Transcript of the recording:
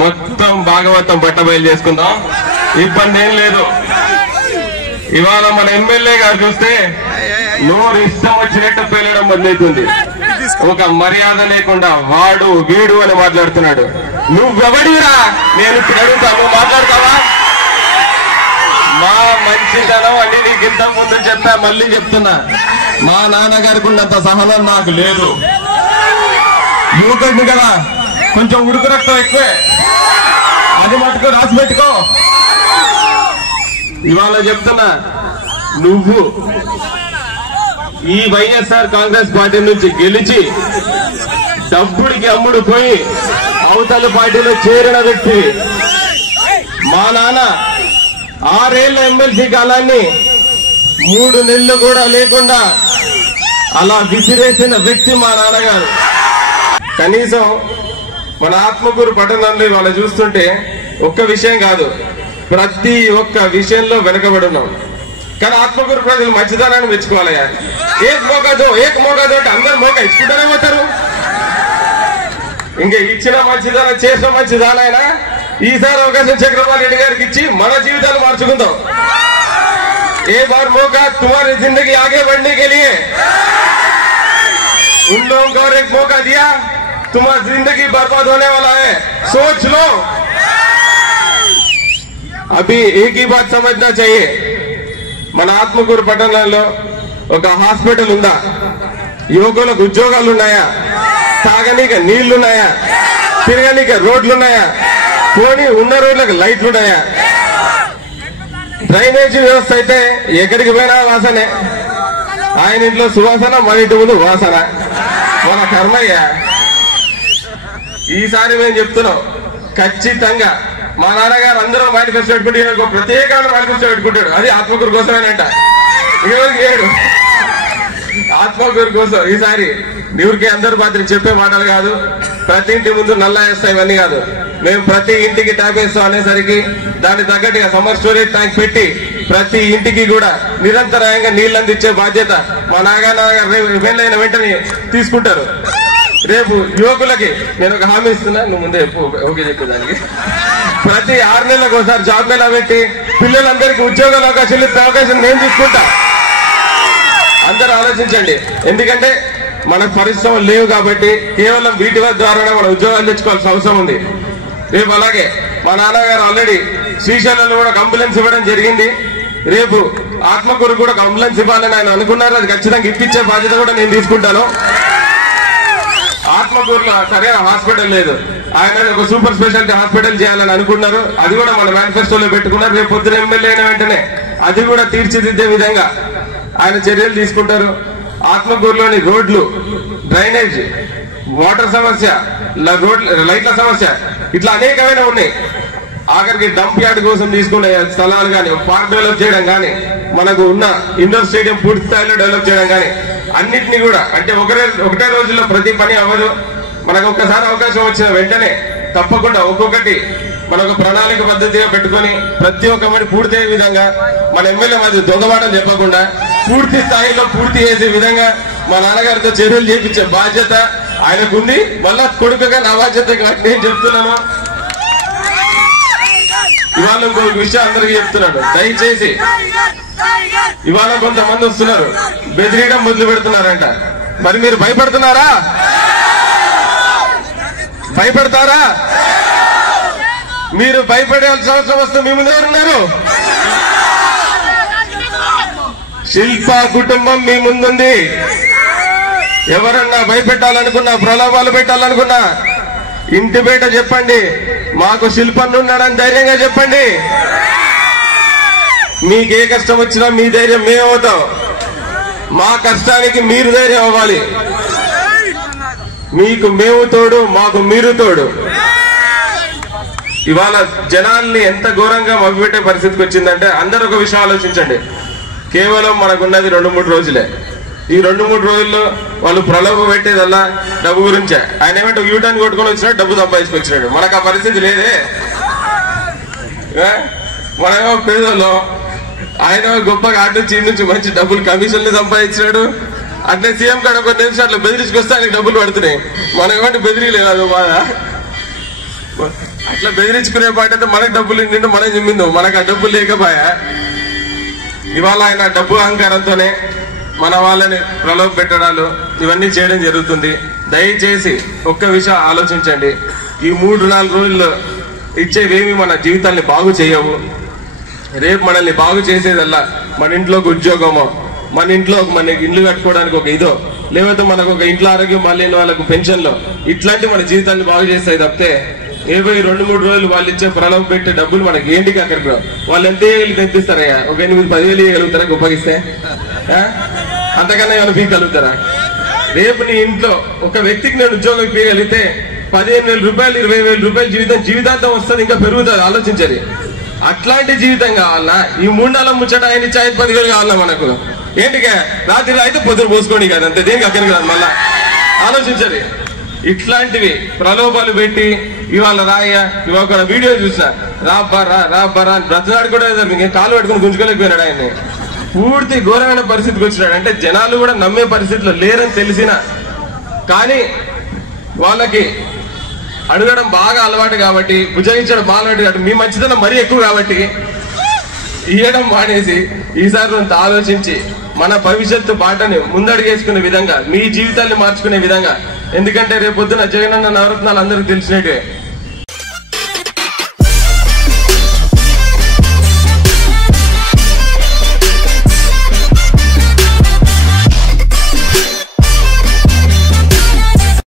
మొత్తం భాగవతం బట్టబయలు చేసుకుందాం, ఇబ్బంది ఏం లేదు. ఇవాళ మన ఎమ్మెల్యే గారు చూస్తే నోరు ఇష్టం వచ్చినట్టు పేలడం మొదలవుతుంది. ఒక మర్యాద లేకుండా వాడు వీడు అని మాట్లాడుతున్నాడు. నువ్వెవడిరా నేను అడుగుతా, నువ్వు మాట్లాడతావా? మా మంచితనం అని నీకు ఇంత ముందు చెప్పా, మళ్ళీ చెప్తున్నా, మా నాన్నగారికి ఉన్నంత సహనం నాకు లేదు. యువకుడిని కదా, కొంచెం ఉడుకు రక్తం ఎక్కువే, అది మటుకు రాసి పెట్టుకో. ఇవాళ చెప్తున్నా, నువ్వు ఈ వైఎస్ఆర్ కాంగ్రెస్ పార్టీ నుంచి గెలిచి డబ్బుడికి అమ్ముడు పోయి అవతల పార్టీలో చేరిన వ్యక్తి. మా నాన్న 6 ఏళ్ల ఎమ్మెల్సీ కాలాన్ని 3 నెలలు కూడా లేకుండా అలా విసిరేసిన వ్యక్తి మా నాన్నగారు. కనీసం మన ఆత్మకూరు పట్టణంలో ఇవాళ చూస్తుంటే ఒక్క విషయం కాదు, ప్రతి ఒక్క విషయంలో వెనకబడి ఉన్నాం. కానీ ఆత్మకూరు ప్రజలు మంచిదానాన్ని మెచ్చుకోవాలయ్యా. ఏక్ మోకాదో అంటే అందరు మోక ఇచ్చుకుంటానే పోతారు. ఇంకా ఇచ్చిన మంచిదానం, చేసిన మంచిదానైనా ఈసారి అవకాశం చంద్రబాబు నాయుడు గారికి ఇచ్చి మన జీవితాలు మార్చుకుందాం. ఏ బార్ మోకా तुम्हारी जिंदगी आगे बढ़ने के लिए उन लोगों को और एक मौका दिया, तुम्हारी जिंदगी बर्बाद होने वाला है, सोच लो. अभी एक ही बात समझना चाहिए, మన ఆత్మకూరు పట్టణంలో ఒక హాస్పిటల్ ఉందా? యువకులకు ఉద్యోగాలు ఉన్నాయా? తాగనీక నీళ్లున్నాయా? తిరగనీక రోడ్లున్నాయా? పోనీ ఉన్న రోడ్లకు లైట్లున్నాయా? డ్రైనేజీ వ్యవస్థ అయితే ఎక్కడికి పోయినా వాసనే. ఆయన ఇంట్లో సువాసన, మన ఇంటి ముందు వాసన. మన కర్మయ్య. ఈసారి మేము చెప్తున్నాం, ఖచ్చితంగా మా నాన్నగారు అందరూ మేనిఫెస్టో పెట్టుకుంటే ప్రత్యేకమైన మేనిఫెస్టో పెట్టుకుంటాడు. అది ఆత్మకూరు కోసమేనంట, ఎవరికి ఏడు ఆత్మకూరు కోసం. ఈసారి ఊరికి అందరు మాత్రం చెప్పే మాటలు కాదు, ప్రతి ఇంటి ముందు నల్లా వేస్తాం ఇవన్నీ కాదు. మేము ప్రతి ఇంటికి ట్యాప్ వేస్తాం అనేసరికి దానికి తగ్గట్టుగా సమ్మర్ స్టోరేజ్ ట్యాంక్ పెట్టి ప్రతి ఇంటికి కూడా నిరంతరాయంగా నీళ్లు అందించే బాధ్యత మా నాన్నగారు పెళ్ళైన వెంటనే తీసుకుంటారు. రేపు యువకులకి నేను ఒక హామీ ఇస్తున్నా, నువ్వు ముందే ఓకే చెప్పేదానికి. ప్రతి 6 నెలలకు ఒకసారి జాబ్ మేళా పెట్టి పిల్లలందరికీ ఉద్యోగాల అవకాశాలు ఇచ్చే అవకాశం నేను తీసుకుంటా. అందరూ ఆలోచించండి, ఎందుకంటే మన పరిశ్రమలు లేవు కాబట్టి కేవలం వీటి ద్వారా మన ఉద్యోగాలు తెచ్చుకోవాల్సిన అవసరం ఉంది. రేపు అలాగే మా నాన్నగారు ఆల్రెడీ శ్రీశైలంలో కూడా ఒక అంబులెన్స్ ఇవ్వడం జరిగింది. రేపు ఆత్మకూరు కూడా ఒక అంబులెన్స్ ఇవ్వాలని ఆయన అనుకున్నారు, అది ఖచ్చితంగా ఇప్పించే బాధ్యత కూడా నేను తీసుకుంటాను. ఆత్మకూరులో సరైన హాస్పిటల్ లేదు, ఆయన ఒక సూపర్ స్పెషాలిటీ హాస్పిటల్ చేయాలని అనుకున్నారు, అది కూడా మన మేనిఫెస్టోలో పెట్టుకున్నారు. రేపు పొద్దున ఎమ్మెల్యే అయిన వెంటనే అది కూడా తీర్చిదిద్దే విధంగా ఆయన చర్యలు తీసుకుంటారు. ఆత్మకూరులోని రోడ్లు, డ్రైనేజ్, వాటర్ సమస్య, లైట్ల సమస్య, ఇట్లా అనేకమైన ఉన్నాయి. ఆఖరికి డంప్ యార్డ్ కోసం తీసుకునే స్థలాలు కానీ, పార్క్ డెవలప్ చేయడం కానీ, మనకు ఉన్న ఇండోర్ స్టేడియం పూర్తి స్థాయిలో డెవలప్ చేయడం కానీ, అన్నిటినీ కూడా అంటే ఒకటే రోజుల్లో ప్రతి పని అవ్వదు. మనకు ఒక్కసారి అవకాశం వచ్చిన వెంటనే తప్పకుండా ఒక్కొక్కటి మనకు ప్రణాళిక పద్ధతిగా పెట్టుకుని ప్రతి ఒక్క పని పూర్తయ్యే విధంగా మన ఎమ్మెల్యే మధ్య దొంగమాటలు చెప్పకుండా పూర్తి స్థాయిలో పూర్తి చేసే విధంగా మా నాన్నగారితో చర్యలు చేపించే బాధ్యత ఆయనకుంది. మళ్ళా కొడుకుగా నా బాధ్యత నేను చెప్తున్నాను. ఇవాళ ఇంకొక విషయం అందరికీ చెప్తున్నాడు, దయచేసి ఇవాళ కొంతమంది వస్తున్నారు, బెదిరియడం మొదలు పెడుతున్నారంట. మరి మీరు భయపడుతున్నారా? భయపడతారా? మీరు భయపడాల్సిన అవసరం వస్తే మీ ముందు ఎవరున్నారు? శిల్ప కుటుంబం మీ ముందుంది. ఎవరన్నా భయపెట్టాలనుకున్నా, ప్రలోభాలు పెట్టాలనుకున్నా ఇంటి బయట చెప్పండి, మాకు శిల్పన్ను ఉన్నాడని ధైర్యంగా చెప్పండి. మీకే కష్టం వచ్చినా మీ ధైర్యం మేమవుతాం. మా కష్టానికి మీరు ధైర్యం అవ్వాలి. మీకు మేము తోడు, మాకు మీరు తోడు. ఇవాళ జనాల్ని ఎంత ఘోరంగా మభ్యపెట్టే పరిస్థితికి వచ్చిందంటే అందరూ ఒక విషయం ఆలోచించండి, కేవలం మనకున్నది 2-3 రోజులే. ఈ 2-3 రోజుల్లో వాళ్ళు ప్రలోభ పెట్టేదల్లా డబ్బు గురించే. ఆయన ఏమంటే యూటర్న్ కొట్టుకొని వచ్చినాడు, డబ్బు సంపాదించుకొచ్చినాడు. మనకు ఆ పరిస్థితి లేదే. మనమేమో పేదలో, ఆయన గొప్పగా అటు నుంచి నుంచి మంచి డబ్బులు కమిషన్లు సంపాదించాడు. అంటే సీఎం కాడ కొన్ని నిమిషాలు బెదిరించుకొస్తే ఆయనకి డబ్బులు పడుతున్నాయి. మనకేమంటే బెదిరియలేదు, అది బాధ. అట్లా బెదిరించుకునే పాట అయితే మనకు డబ్బులు నిండు మనం జిమ్మిందో, మనకు ఆ డబ్బులు లేకపోయా. ఇవాళ ఆయన డబ్బు అహంకారంతోనే మన వాళ్ళని ప్రలోభ పెట్టడాలు ఇవన్నీ చేయడం జరుగుతుంది. దయచేసి ఒక్క విషయం ఆలోచించండి. ఈ 3-4 రోజుల్లో ఇచ్చేవేమి మన జీవితాన్ని బాగు చేయవు. రేపు మనల్ని బాగు చేసేదల్లా మన ఇంట్లో ఒక ఉద్యోగమో, మన ఇంట్లో మనకి ఇల్లు కట్టుకోవడానికి ఒక ఇదో, లేకపోతే మనకు ఒక ఇంట్లో ఆరోగ్యం బాగాలేని వాళ్ళకు పెన్షన్లో, ఇట్లాంటి మన జీవితాన్ని బాగు చేస్తాయి తప్పితే ఏవో 2-3 రోజులు వాళ్ళు ఇచ్చే ప్రలోభ పెట్టే డబ్బులు మనకి ఏంటికి అక్కడికి వాళ్ళు ఎంతే తెప్పిస్తారయ్యా. ఒక 8-10 వేయగలుగుతారా గొప్పగిస్తే? అంతకన్నా ఏమైనా పీకగలుగుతారా? రేపు నీ ఇంట్లో ఒక వ్యక్తికి నేను ఉద్యోగం పీయగలిగితే 15,000 రూపాయలు 20,000 రూపాయలు జీవితాంతం వస్తుంది, ఇంకా పెరుగుతుంది. ఆలోచించండి. అట్లాంటి జీవితం కావాలన్నా? ఈ 3 నెలల ముచ్చట ఆయన ఇచ్చి 5-10 కావాలన్నా మనకు? ఏంటిగా రాత్రి అయితే పొద్దున పోసుకోండి కదా, అంతే. దేనికి అక్కడికి కాదు. మళ్ళా ఆలోచించండి. ఇట్లాంటివి ప్రలోభాలు పెట్టి ఇవాళ ఇవాళ వీడియో చూసిన రాబ్బరా అని బ్రతనాడు కూడా మీకు కాలు పెట్టుకుని గుంజుకోలేకపోయినాడు. ఆయన్ని పూర్తి ఘోరమైన పరిస్థితికి వచ్చినాడు. అంటే జనాలు కూడా నమ్మే పరిస్థితిలో లేరని తెలిసిన, కానీ వాళ్ళకి అడగడం బాగా అలవాటు కాబట్టి, భుజగించడం బాగా అలవాటు కాబట్టి, మీ మంచితనం మరీ ఎక్కువ కాబట్టి ఇయ్యడం మానేసి ఈసారి కొంత ఆలోచించి మన భవిష్యత్తు బాటని ముందడుగేసుకునే విధంగా, మీ జీవితాన్ని మార్చుకునే విధంగా. ఎందుకంటే రేపొద్దున జగనన్న నవరత్నాలు అందరికీ తెలిసినట్టే.